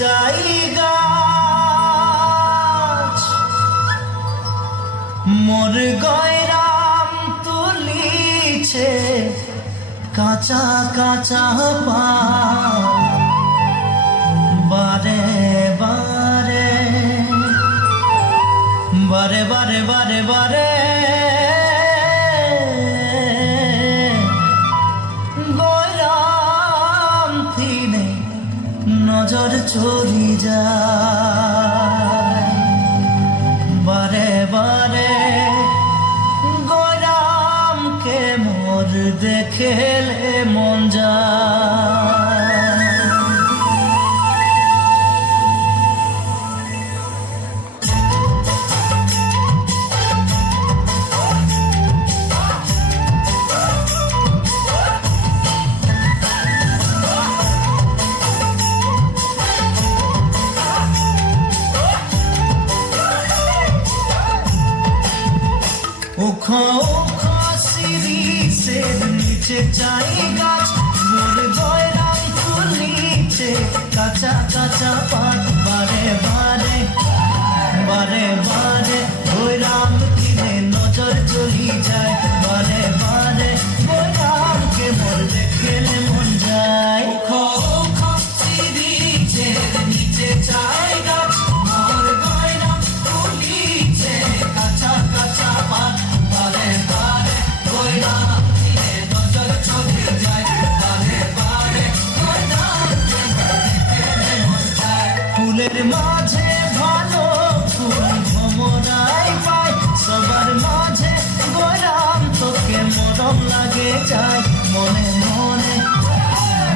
চাই গাছ মোর গয়রাম তুলিছে কাঁচা কাঁচা পান বারে বারে বারে বারে বারে বারে গয়রাম থিনে নজর চলি যায় বারে বারে গয়রামকে মোর দেখেলে মন যায়। উখো উখো শিরিষের নিচে চাই গাছ মোর গয়রাম তুলিছে কাঁচা কাঁচা পাত বারে বারে বারে বারে গয়রাম কিনে নজর চলি যায় বারে বারে গয়রামকে মোর দেখেলে মন যায়। উখো উখো শিরিষের নিচে চাই গাছ মোর গয়রাম তুলিছে কাঁচা কাঁচা পাত বারে বারে গয়রাম কিনে নজর চলি যায় বারে বারে গয়রামকে মোর দেখেলে মন যায়। ফুলের মাঝে ভালো ফুল ভ্রমরাই পায় সবার মাঝে গয়রাম তোকে মরম লাগে যায় মনে মনে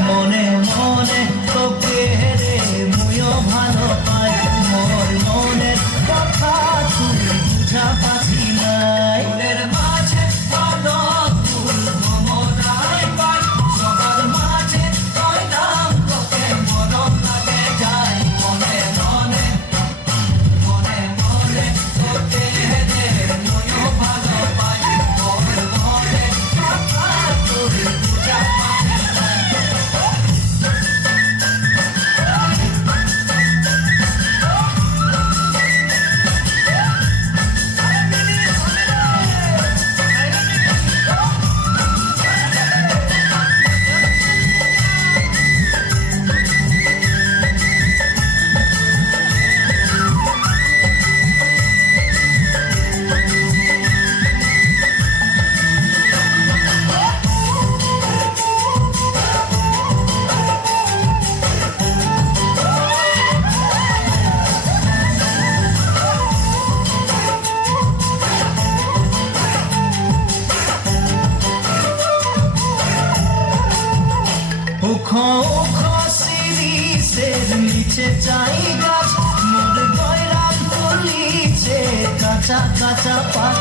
মনে মনে তোকে রে মুইও ভালো পাই মোর মনের কথা তুই বুঝা পাছি নাই। ফুলের মাঝে ভালো ফুল ভ্রমরাই পায় সবার মাঝে গয়রাম তোকে মরম লাগে যায় মনে মনে মনে মনে তোকে রে মুইও ভালো পাই মোর মনের কথা তুই বুঝা পাছি নাই। উখো উখো শিরিষের নিচে চাই গাছ মোর গয়রাম তুলিছে কাঁচা কাঁচা পাত